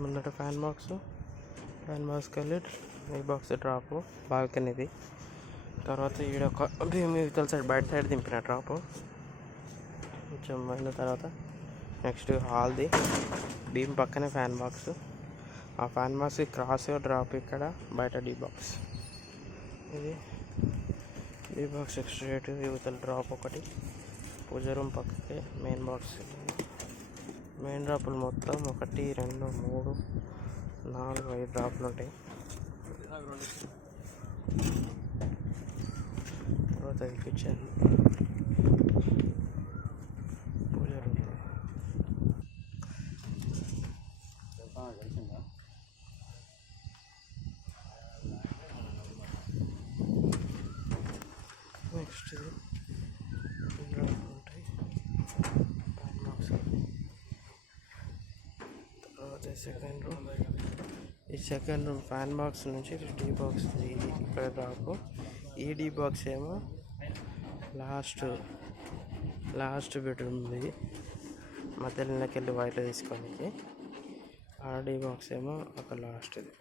ముందట ఫ్యాన్ బాక్స్కి వెళ్ళి ఈ బాక్స్ డ్రాప్ బాల్కనీది. తర్వాత ఈడ ఒక భీమ్ ఇవతల సైడ్ బయట సైడ్ దింపిన డ్రాప్ కొంచెం అయిన తర్వాత నెక్స్ట్ హాల్ది భీమ్ పక్కనే ఫ్యాన్ బాక్స్. ఆ ఫ్యాన్ బాక్స్కి క్రాస్ డ్రాప్ ఇక్కడ బయట డీ బాక్స్. ఇది డీ బాక్స్ స్ట్రేట్ యువతల డ్రాప్ ఒకటి. పూజ రూమ్ పక్కకే మెయిన్ బాక్స్. మెయిన్ డ్రాపులు మొత్తం 1 2 3 4 5 డ్రాపులు ఉంటాయి. తర్వాత కిచెన్, పూజ రూమ్. నెక్స్ట్ ఉంటాయి ఫ్యాన్ బాక్స్. తర్వాత సెకండ్ రూమ్. ఈ సెకండ్ రూమ్ ఫ్యాన్ బాక్స్ నుంచి డీ బాక్స్ ఇక్కడ డ్రాప్. ఈ డీ బాక్స్ ఏమో లాస్ట్ బెడ్రూమ్ది మధ్యలోకి వెళ్ళి వైట్లో తీసుకోనికి. ఆ డీ బాక్స్ ఏమో అక్కడ లాస్ట్ది.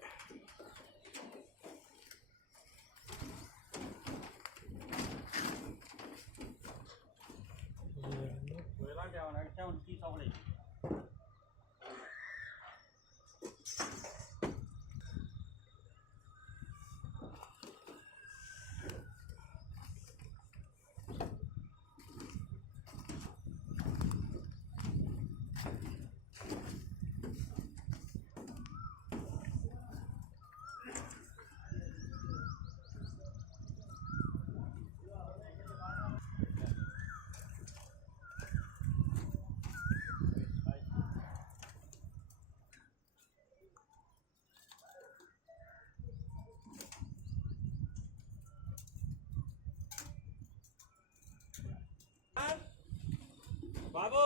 బాబు